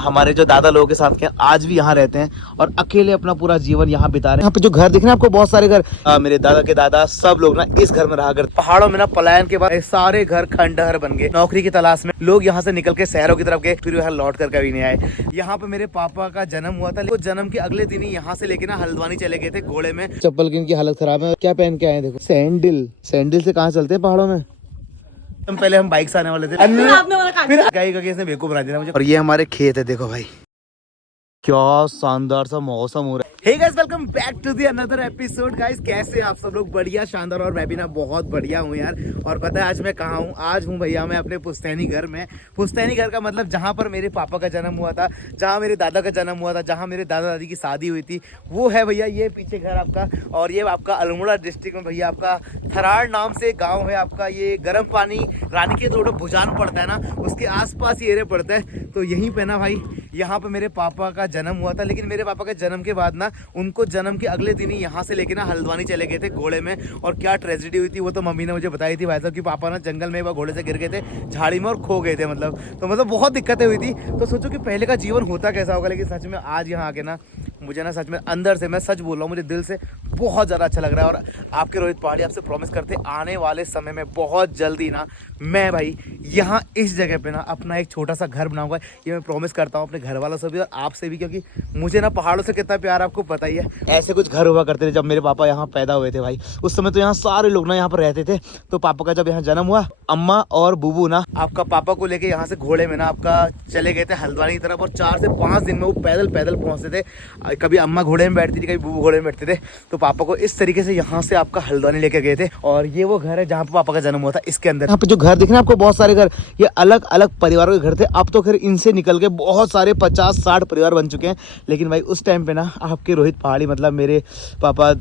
हमारे जो दादा लोगों के साथ के आज भी यहाँ रहते हैं और अकेले अपना पूरा जीवन यहाँ बिता रहे हैं। यहाँ पे जो घर दिख रहे हैं आपको, बहुत सारे घर, मेरे दादा के दादा सब लोग ना इस घर में रहा करते। पहाड़ों में ना पलायन के बाद सारे घर खंडहर बन गए। नौकरी की तलाश में लोग यहाँ से निकल के शहरों की तरफ गए, फिर यहाँ लौट कर कभी नहीं आए। यहाँ पे मेरे पापा का जन्म हुआ था, लेकिन जन्म के अगले दिन ही यहाँ से लेके ना हल्द्वानी चले गए थे घोड़े में। चप्पल की इनकी हालत खराब है। क्या पहन के आए देखो, सैंडल से कहाँ चलते हैं पहाड़ों में। पहले हम बाइक से आने वाले थे, फिर इसने बेवकूफ बना दिया मुझे। और ये हमारे खेत है, देखो भाई क्या शानदार सा मौसम हो रहा है। Hey guys, welcome back to the another episode. Guys कैसे आप सब लोग? बढ़िया, शानदार। और मैं भी ना बहुत बढ़िया हूँ यार। और पता है आज मैं कहाँ हूँ? आज हूँ भैया मैं अपने पुश्तैनी घर में। पुश्तैनी घर का मतलब जहाँ पर मेरे पापा का जन्म हुआ था, जहाँ मेरे दादा का जन्म हुआ था, जहाँ मेरे दादा दादी की शादी हुई थी, वो है भैया ये पीछे घर आपका। और ये आपका अल्मोड़ा डिस्ट्रिक्ट में भैया आपका थराड़ नाम से गाँव है आपका। ये गर्म पानी रानी के थोड़ा भुजान पड़ता है ना, उसके आसपास ये एरिया पड़ता है। तो यहीं पे ना भाई, यहाँ पे मेरे पापा का जन्म हुआ था। लेकिन मेरे पापा के जन्म के बाद ना उनको जन्म के अगले दिन ही यहाँ से लेके ना हल्द्वानी चले गए थे घोड़े में। और क्या ट्रेजेडी हुई थी वो तो मम्मी ने मुझे बताई थी भाई साहब कि पापा ना जंगल में घोड़े से गिर गए थे झाड़ी में और खो गए थे। मतलब बहुत दिक्कतें हुई थी। तो सोचो कि पहले का जीवन होता कैसा होगा। लेकिन सच में आज यहाँ आके ना मुझे ना सच में अंदर से, मैं सच बोल रहा हूँ, मुझे दिल से बहुत ज़्यादा अच्छा लग रहा है। और आपके रोहित पहाड़ी आपसे प्रॉमिस करते आने वाले समय में बहुत जल्दी ना मैं भाई यहाँ इस जगह पे ना अपना एक छोटा सा घर बनाऊंगा। ये मैं प्रॉमिस करता हूँ अपने घर वालों से भी और आपसे भी, क्योंकि मुझे ना पहाड़ों से कितना प्यार आपको पता ही है। ऐसे कुछ घर हुआ करते थे जब मेरे पापा यहाँ पैदा हुए थे भाई। उस समय तो यहाँ सारे लोग ना यहाँ पर रहते थे। तो पापा का जब यहाँ जन्म हुआ, अम्मा और बुबू ना आपका पापा को लेके यहाँ से घोड़े में ना आपका चले गए थे हल्द्वानी की तरफ। और 4 से 5 दिन में वो पैदल पहुँचते थे। कभी अम्मा घोड़े में बैठती थी, कभी बुबू घोड़े में बैठते थे। तो पापा को इस तरीके से यहाँ से आपका हल्द्वानी लेके गए थे। और ये वो घर है जहाँ पे पापा का जन्म हुआ था। इसके अंदर यहाँ पे जो घर दिख रहे हैं आपको, बहुत सारे घर, ये अलग अलग परिवारों के घर थे। अब तो खैर इनसे निकल के बहुत सारे 50-60 परिवार बन चुके हैं। लेकिन भाई उस टाइम पे ना आपके रोहित पहाड़ी मतलब मेरे पापा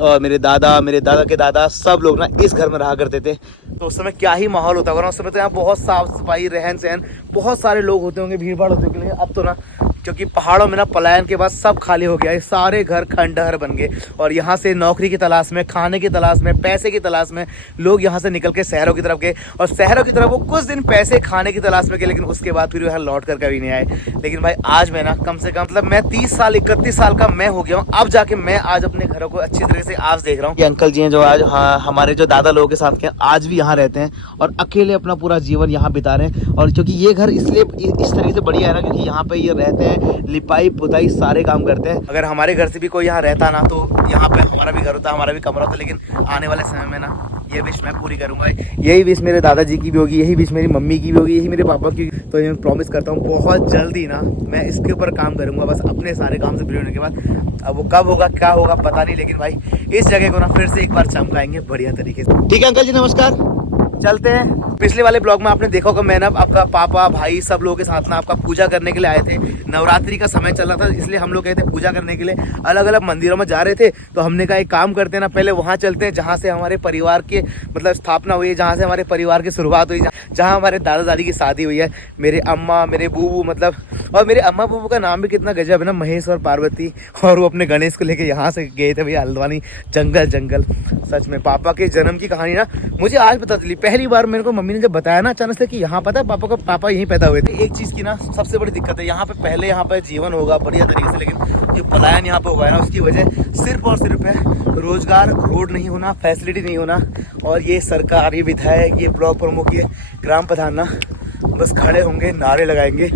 और मेरे दादा के दादा सब लोग ना इस घर में रहा करते थे। तो उस समय क्या ही माहौल होता होगा। उस समय तो यहाँ बहुत साफ सफाई, रहन सहन, बहुत सारे लोग होते होंगे, भीड़ भाड़ होती होगी। लेकिन अब तो ना क्योंकि पहाड़ों में ना पलायन के बाद सब खाली हो गया है, सारे घर खंडहर बन गए। और यहाँ से नौकरी की तलाश में, खाने की तलाश में, पैसे की तलाश में लोग यहाँ से निकल के शहरों की तरफ गए। और शहरों की तरफ वो कुछ दिन पैसे खाने की तलाश में गए, लेकिन उसके बाद फिर यहाँ लौट कर कभी नहीं आए। लेकिन भाई आज मैं ना कम से कम मतलब मैं 30 साल 31 साल का मैं हो गया हूँ। अब जाके मैं आज अपने घरों को अच्छी तरह से आज देख रहा हूँ। ये अंकल जी हैं जो आज हमारे जो दादा लोगों के साथ के आज भी यहाँ रहते हैं और अकेले अपना पूरा जीवन यहाँ बिता रहे हैं। और क्योंकि ये घर इसलिए इस तरीके से बढ़िया है ना, क्योंकि यहाँ पे ये रहते हैं, लिपाई पुताई सारे काम करते हैं। अगर हमारे घर से भी कोई यहाँ रहता ना तो यहाँ पे हमारा भी घर होता, हमारा भी कमरा होता। लेकिन आने वाले समय में ना ये विश मैं पूरी करूंगा। यही विश मेरे दादाजी की भी होगी, यही विश मेरी मम्मी की भी होगी, यही मेरे पापा की। तो ये मैं प्रॉमिस करता हूँ बहुत जल्दी ना मैं इसके ऊपर काम करूंगा, बस अपने सारे काम से फ्री होने के बाद। अब वो कब होगा क्या होगा पता नहीं, लेकिन भाई इस जगह को ना फिर से एक बार चमकाएंगे बढ़िया तरीके से। ठीक है अंकल जी, नमस्कार, चलते हैं। पिछले वाले ब्लॉग में आपने देखा होगा मैं ना आपका पापा भाई सब लोगों के साथ ना आपका पूजा करने के लिए आए थे। नवरात्रि का समय चल रहा था, इसलिए हम लोग गए थे पूजा करने के लिए। अलग अलग मंदिरों में जा रहे थे। तो हमने कहा एक काम करते हैं ना, पहले वहाँ चलते हैं जहाँ से हमारे परिवार के मतलब स्थापना हुई है, जहाँ से हमारे परिवार की शुरुआत हुई, जहाँ हमारे दादा दादी की शादी हुई है। मेरे अम्मा, मेरे बूबू मतलब, और मेरे अम्मा बूबू का नाम भी कितना गजब है ना, महेश और पार्वती। और वो अपने गणेश को लेके यहाँ से गए थे भैया हल्द्वानी, जंगल। सच में पापा के जन्म की कहानी ना मुझे आज पता चली। पहली बार मेरे को मम्मी ने जब बताया ना अचानक से कि यहाँ पता है पापा यहीं पैदा हुए थे। एक चीज़ की ना सबसे बड़ी दिक्कत है, यहाँ पे पहले यहाँ पे जीवन होगा बढ़िया तरीके से, लेकिन जो पलायन यहाँ पे हुआ है ना उसकी वजह सिर्फ और सिर्फ है रोजगार, रोड नहीं होना, फैसिलिटी नहीं होना। और ये सरकार, ये विधायक, ये ब्लॉक प्रमुख, ये ग्राम प्रधान ना बस खड़े होंगे, नारे लगाएंगे,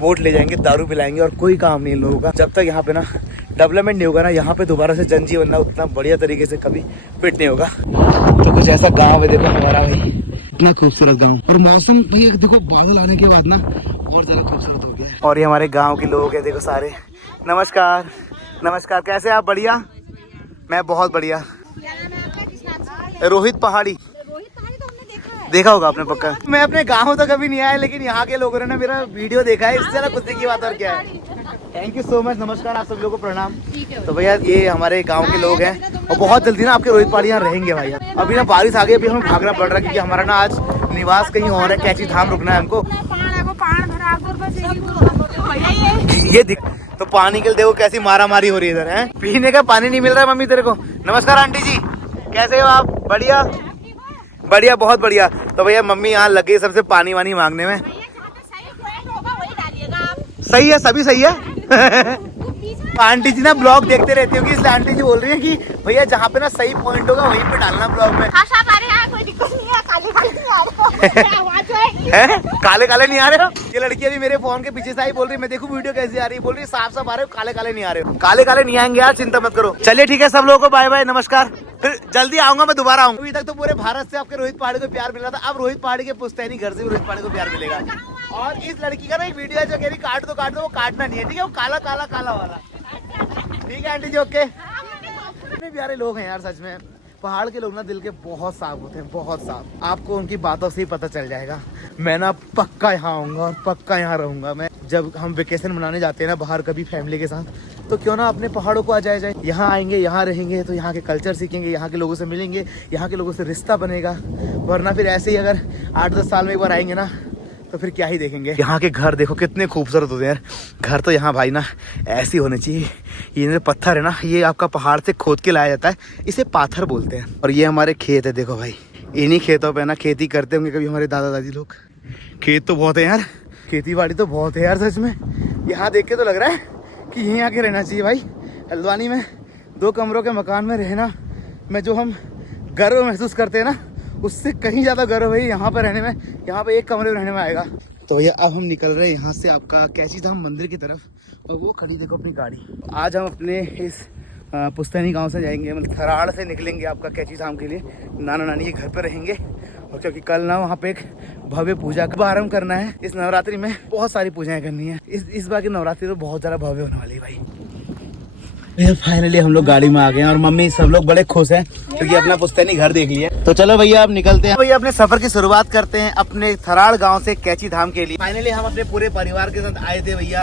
वोट ले जाएंगे, दारू पिलाएंगे और कोई काम नहीं इन लोगों का। जब तक यहाँ पे ना डेवलपमेंट नहीं होगा ना, यहाँ पे दोबारा से जनजीवन ना उतना बढ़िया तरीके से कभी फिट नहीं होगा। तो कुछ ऐसा गाँव है देखो हमारा भाई, इतना खूबसूरत गाँव। और मौसम भी देखो बादल आने के बाद ना और ज्यादा खूबसूरत हो गया। और ये हमारे गाँव के लोग हैं देखो सारे। नमस्कार, कैसे आप? बढ़िया, मैं बहुत बढ़िया। रोहित पहाड़ी देखा होगा आपने पक्का। मैं अपने गाँव तो कभी नहीं आया, लेकिन यहाँ के लोगों ने ना मेरा वीडियो देखा है, इससे ना खुशी की बात और क्या है। थैंक यू सो मच, नमस्कार आप सब लोगों को प्रणाम। तो भैया ये हमारे गांव के लोग हैं और बहुत जल्दी ना आपके रोहित पहाड़ी यहाँ रहेंगे भाई। अभी ना बारिश आ गई, अभी हमें भागना पड़ रहा है क्योंकि हमारा ना आज निवास कहीं और है, कैची धाम रुकना है हमको। ये तो पानी के लिए देखो कैसी मारा मारी हो रही है इधर है, पीने का पानी नहीं मिल रहा है मम्मी तेरे को। नमस्कार आंटी जी, कैसे हो आप? बढ़िया, बहुत बढ़िया। तो भैया मम्मी यहाँ लग गई सबसे पानी वानी मांगने में। सही है, सभी सही है। आंटी जी ना ब्लॉग देखते रहती होगी, इसलिए आंटी जी बोल रही है कि भैया जहाँ पे ना सही पॉइंट होगा वहीं पे डालना ब्लॉग में। कोई दिक्कत नहीं है, काले काले नहीं आ रहे हैं? काले काले नहीं आ रहे हो? ये लड़की अभी मेरे फोन के पीछे से आई, बोल रही मैं देखूं वीडियो कैसी आ रही है, बोल रही साफ साफ आ रहे हो, काले काले नहीं आ रहे हो। काले काले नहीं आएंगे यार, चिंता मत करो। चलिए ठीक है, सब लोगों को बाय बाय, नमस्कार, फिर जल्दी आऊंगा, मैं दोबारा आऊंगा। अभी तक तो पूरे भारत से आपके रोहित पहाड़ी को प्यार मिला था, अब रोहित पहाड़ी के पुश्तैनी घर से भी रोहित पहाड़ी को प्यार मिलेगा। और इस लड़की का ना एक वीडियो है जो कह रही काट दो, वो काटना नहीं है, ठीक है, वो काला काला काला वाला। ठीक है आंटी जी, ओके। इतने प्यारे लोग हैं यार, सच में पहाड़ के लोग ना दिल के बहुत साफ होते हैं, बहुत साफ। आपको उनकी बातों से ही पता चल जाएगा। मैं ना पक्का यहाँ आऊंगा और पक्का यहाँ रहूंगा। मैं जब हम वेकेशन मनाने जाते हैं ना बाहर कभी फैमिली के साथ, तो क्यों ना अपने पहाड़ों को आ जाए। यहाँ आएंगे, यहाँ रहेंगे, तो यहाँ के कल्चर सीखेंगे, यहाँ के लोगों से मिलेंगे, यहाँ के लोगों से रिश्ता बनेगा। वरना फिर ऐसे ही अगर 8-10 साल में एक बार आएंगे ना तो फिर क्या ही देखेंगे। यहाँ के घर देखो कितने खूबसूरत होते हैं यार। घर तो यहाँ भाई ना ऐसे होने चाहिए। ये पत्थर है ना, ये आपका पहाड़ से खोद के लाया जाता है, इसे पाथर बोलते हैं। और ये हमारे खेत है, देखो भाई, इन्हीं खेतों पे ना खेती करते होंगे कभी हमारे दादा दादी लोग। खेत तो बहुत है यार, खेती बाड़ी तो बहुत है यार, सच में। यहाँ देख के तो लग रहा है कि यहीं आके रहना चाहिए भाई। हल्द्वानी में 2 कमरों के मकान में रहना में जो हम गर्व महसूस करते हैं ना, उससे कहीं ज़्यादा गर्व है यहाँ पर रहने में। यहाँ पे 1 कमरे में रहने में आएगा। तो ये अब हम निकल रहे हैं यहाँ से आपका कैची धाम मंदिर की तरफ, और वो खड़ी देखो अपनी गाड़ी। आज हम अपने इस पुश्तैनी गांव से जाएंगे, मतलब थराड़ से निकलेंगे आपका कैची धाम के लिए। नाना नानी के घर पर रहेंगे, और क्योंकि कल ना वहाँ पे एक भव्य पूजा का आरम्भ करना है। इस नवरात्रि में बहुत सारी पूजाएं करनी है। इस बार की नवरात्रि तो बहुत ज़्यादा भव्य होने वाली है भाई। फाइनली हम लोग गाड़ी में आ गए हैं और मम्मी सब लोग बड़े खुश हैं क्योंकि अपना पुश्तैनी घर देख लिया। तो चलो भैया अब निकलते हैं। भैया अपने सफर की शुरुआत करते हैं अपने थराड़ गांव से कैची धाम के लिए। फाइनली हम अपने पूरे परिवार के साथ आए थे भैया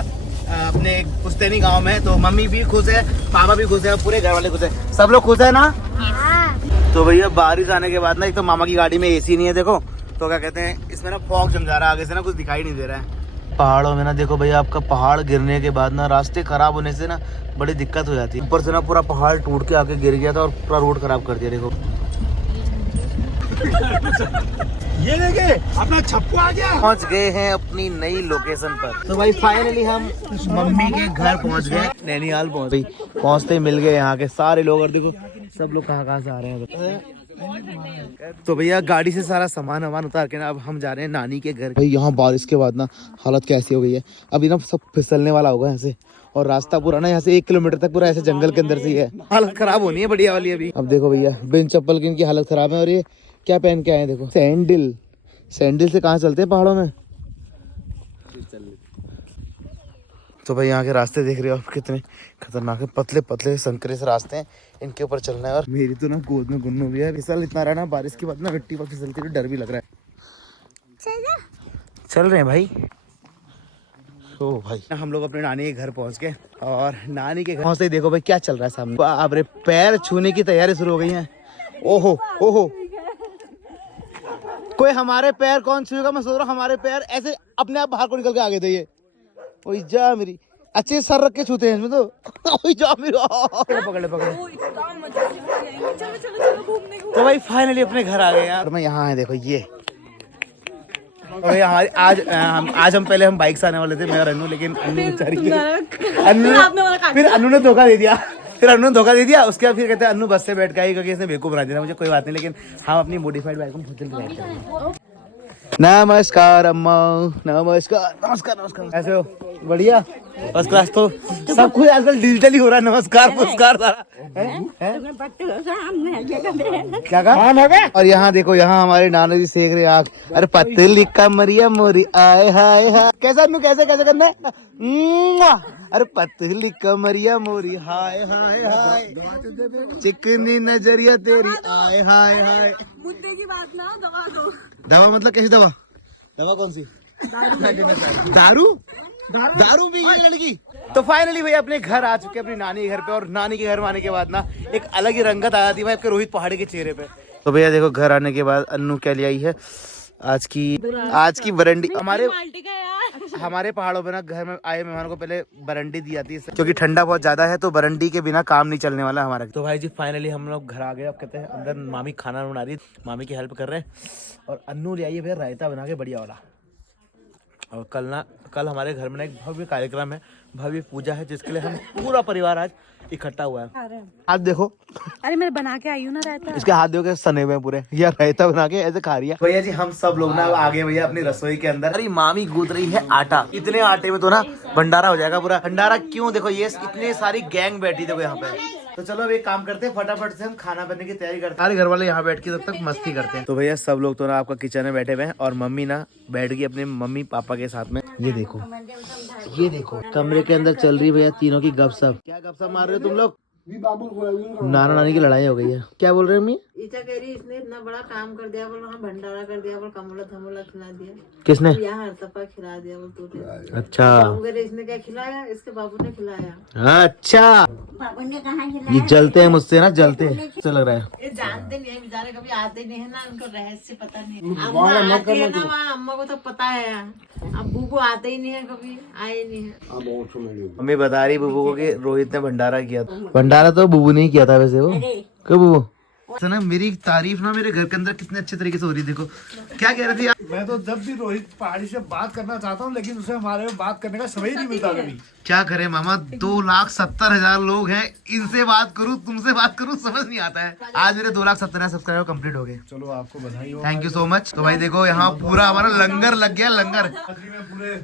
अपने पुश्तैनी गांव में। तो मम्मी भी खुश है, पापा भी खुश है, पूरे घर वाले खुश है, सब लोग खुश है ना। तो भैया बारिश आने के बाद ना, एक तो मामा की गाड़ी में AC नहीं है देखो, तो क्या कहते हैं इसमें ना फॉग जम जा रहा है, आगे से ना कुछ दिखाई नहीं दे रहा है। पहाड़ों में ना देखो भैया, आपका पहाड़ गिरने के बाद ना रास्ते खराब होने से ना बड़ी दिक्कत हो जाती है। ऊपर से ना पूरा पहाड़ टूट के आके गिर गया था और पूरा रोड खराब कर दिया देखो। ये देखिए अपना छप्पू आ गया। पहुंच गए हैं अपनी नई लोकेशन पर। तो भाई फाइनली हम मम्मी के घर पहुंच गए, नैनीताल पहुंच गए। पहुंचते ही मिल गए यहाँ के सारे लोग, और देखो सब लोग कहाँ से आ रहे हैं। तो भैया गाड़ी से सारा सामान उतार के ना अब हम जा रहे हैं नानी के घर। भाई यहाँ बारिश के बाद ना हालत कैसी हो गई है, अभी ना सब फिसलने वाला होगा यहाँ से। और रास्ता पूरा ना यहाँ से 1 किलोमीटर तक पूरा ऐसे जंगल के अंदर से ही है। हालत खराब होनी है बढ़िया वाली अभी। अब देखो भैया बिन चप्पल की इनकी हालत खराब है। और ये क्या पहन के आए हैं देखो, सैंडल से कहाँ चलते हैं पहाड़ों में। तो भाई यहाँ के रास्ते देख रहे हो आप कितने खतरनाक है, पतले पतले संकरे से रास्ते हैं, इनके ऊपर चलना है। और मेरी तो ना गोद में गुन्नू भी है, फिसल इतना रहा ना बारिश के बाद ना मिट्टी पर फिसलती हुई डर भी लग रहा है। चल रहे हैं भाई। ओ भाई हम लोग अपने नानी के घर पहुंच गए, और नानी के घर पहुंचते ही देखो भाई क्या चल रहा है सामने। बाप रे, पैर छूने की तैयारी शुरू हो गई है। ओहो ओहो, कोई हमारे पैर कौन छूएगा। मैं सोच रहा हूँ हमारे पैर ऐसे अपने आप बाहर को निकल के आ गए थे। ये ओए जा मेरी, अच्छे सर रख के छूते हैं इसमें तो। ओए जा मेरी, पकड़े। तो भाई फाइनली अपने घर आ गए यार। मैं यहाँ है देखो ये। हमारी आज हम पहले बाइक से आने वाले थे मैं और अन्नू, लेकिन अन्नू बेचारी फिर अन्नू ने धोखा दे दिया। उसके बाद फिर कहते हैं अन्नू बस से बैठ के आई क्योंकि इसने बेवकूफ बना दिया मुझे। कोई बात नहीं, लेकिन हम अपनी मॉडिफाइड बाइक में नमस्कार अम्मा, नमस्कार। ऐसे हो? बढ़िया, फर्स्ट क्लास। तो सब कुछ आजकल डिजिटल ही हो रहा है। नमस्कार सारा क्या कहा। और यहाँ देखो, यहाँ हमारे नाना जी सेक रहे आग। अरे पतली कमरिया मोरी आए हाय हाय। कैसे करना है। अरे पतली कमरिया मोरी हाय हाय हाय, चिकनी नजरिया तेरी आए हाय हाय। मुद्दे की बात ना, दवा दो। दवा मतलब कैसी दवा कौन सी। दारू भी ये लड़की। तो फाइनली भैया अपने घर आ चुके, अपनी नानी के घर पे। और नानी के घर में आने के बाद ना एक अलग ही रंगत आ जाती है भाई आपके रोहित पहाड़ी के चेहरे पे। तो भैया देखो घर आने के बाद अन्नू क्या ले आई है, आज की बरंडी। हमारे पहाड़ों पे ना घर में आए मेहमानों को पहले बरंडी दी जाती है, क्योंकि ठंडा बहुत ज्यादा है, तो बरंडी के बिना काम नहीं चलने वाला हमारा। तो भाई जी फाइनली हम लोग घर आ गए। अब कहते हैं अंदर मामी खाना बना रही है, मामी की हेल्प कर रहे हैं। और अन्नू ले आई है भैया रायता बना के बढ़िया वाला। और कल हमारे घर में ना एक भव्य कार्यक्रम है, भव्य पूजा है, जिसके लिए हम पूरा परिवार आज इकट्ठा हुआ है। हाथ देखो, अरे मैं बना के आई हूँ ना रायता। इसके हाथ देखो कैसे सने हुए हैं पूरे, यार रायता बना के ऐसे खा रही है। भैया जी हम सब लोग ना आ गए भैया अपनी रसोई के अंदर। अरे मामी गूंद रही है आटा, इतने आटे में तो ना भंडारा हो जाएगा पूरा। भंडारा क्यों, देखो ये इतनी सारी गैंग बैठी देखो यहाँ पे। तो चलो अब एक काम करते हैं, फटाफट से हम खाना बनने की तैयारी करते हैं। सारे घर वाले यहाँ बैठ के तब तक मस्ती करते हैं। तो भैया सब लोग तो ना आपका किचन में बैठे हुए हैं और मम्मी ना बैठ गई अपने मम्मी पापा के साथ में। ये देखो कमरे के अंदर चल रही भैया तीनों की गपशप। क्या गपशप मार रहे हो तुम लोग? नाना नानी की लड़ाई हो गई है। क्या बोल रहे हैं मम्मी? ईचा कह रही इसने इतना बड़ा काम कर दिया, बोल वहाँ भंडारा कर दिया, बोल कमला धमोला खिला दिया। किसने? यहाँ हरतपा खिला दिया, बोल तूने। अच्छा इसने क्या खिलाया? इसके बाबू ने खिलाया। अच्छा, बाबू ने कहाँ ये जलते हैं मुझसे ना, जलते हैं। अच्छा लग रहा है। ये जानते नहीं है बेचारे, कभी आते नहीं है ना, उनको रहस्य पता नहीं है। अम्मा आती है ना वहाँ, अम्मा को तो पता है। अब बूबू आते ही नहीं है, कभी आए नहीं है। मम्मी बता रही बुबू को कि रोहित ने भंडारा किया था। भंडारा तो बुबू ने ही किया था वैसे। वो क्यों बुबू? तो ना मेरी तारीफ ना मेरे घर के अंदर कितने अच्छे तरीके से हो रही है। देखो क्या कह रही थी? मैं तो जब भी रोहित पहाड़ी से बात करना चाहता हूँ, लेकिन उसे हमारे में बात करने का समय ही नहीं मिलता कभी। क्या करे मामा, 2,70,000 लोग हैं, इनसे बात करूं तुमसे बात करूं समझ नहीं आता है। आज मेरे 2,70,000 सब्सक्राइबर कंप्लीट हो गए। चलो आपको बधाई हो। Thank you so much. तो भाई देखो यहाँ पूरा हमारा लंगर लग गया, लंगर। में पूरे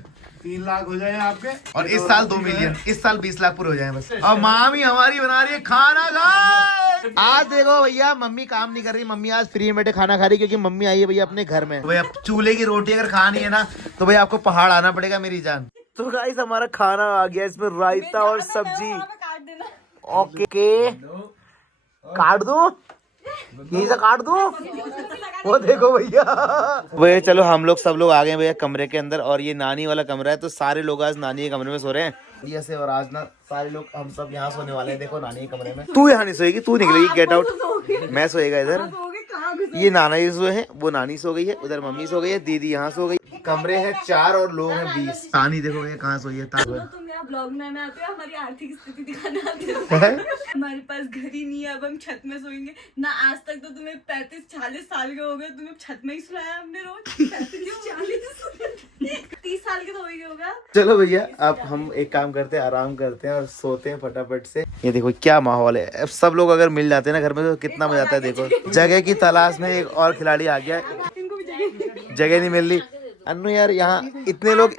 3 लाख हो जाए आपके, और इस साल 2 मिलियन, इस साल 20 लाख पूरे हो जाए बस। और मामी हमारी बना रही है खाना खाए। आज देखो भैया मम्मी काम नहीं कर रही, मम्मी आज फ्री में बैठे खाना खा रही, क्योंकि मम्मी आई है भैया अपने घर में। तो भैया चूल्हे की रोटी अगर खानी है ना तो भैया आपको पहाड़ आना पड़ेगा मेरी जान। तो गाइस हमारा खाना आ गया, इसमें रायता और सब्जी। ओके काट दो, यही से काट दो। वो देखो भैया चलो हम लोग सब लोग आ गए भैया कमरे के अंदर, और ये नानी वाला कमरा है, तो सारे लोग आज नानी के कमरे में सो रहे हैं भैया से। और आज ना सारे लोग हम सब यहाँ सोने वाले हैं। देखो नानी के कमरे में। तू यहाँ नहीं सोएगी, तू निकलेगी, गेट आउट। मैं सोएगा इधर। ये नाना जी सोए हैं, वो नानी सो गई है, उधर मम्मी सो गई है, दीदी यहाँ सो गई। कमरे हैं 4 और लोग हैं 20। नानी देखो ये कहाँ सोई है। तुम यहाँ ब्लॉग बनाने आते हो, हमारी आर्थिक स्थिति दिखाने आते हो। हमारे पास घर ही नहीं है, अब हम छत में सोएंगे ना। आज तक तो तुम्हें 35-40 साल के हो गए, तुम्हें छत में ही सुलाया हमने रोज। 30 साल के तो हो ही होगा। चलो भैया अब हम एक काम करते हैं, आराम करते हैं और सोते हैं फटाफट से। ये देखो क्या माहौल है। अब सब लोग अगर मिल जाते हैं ना घर में तो कितना मजा आता है। देखो जगह की तलाश में एक और खिलाड़ी आ गया। जगह नहीं मिल रही अन्नू यार, यहाँ इतने लोग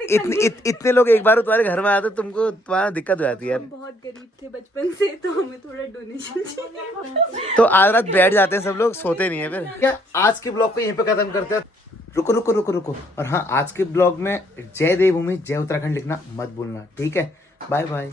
इतने लोग एक बार तुम्हारे घर में आते तुमको तुम्हारा दिक्कत हो जाती है यार। बहुत गरीब थे बचपन से, तो हमें थोड़ा डोनेशन चाहिए। तो आज रात बैठ जाते हैं सब लोग, सोते नहीं है फिर। क्या आज के ब्लॉग को यहीं पे खत्म करते हैं। रुको। और हाँ, आज के ब्लॉग में जय देवभूमि जय उत्तराखंड लिखना मत भूलना, ठीक है? Bye bye.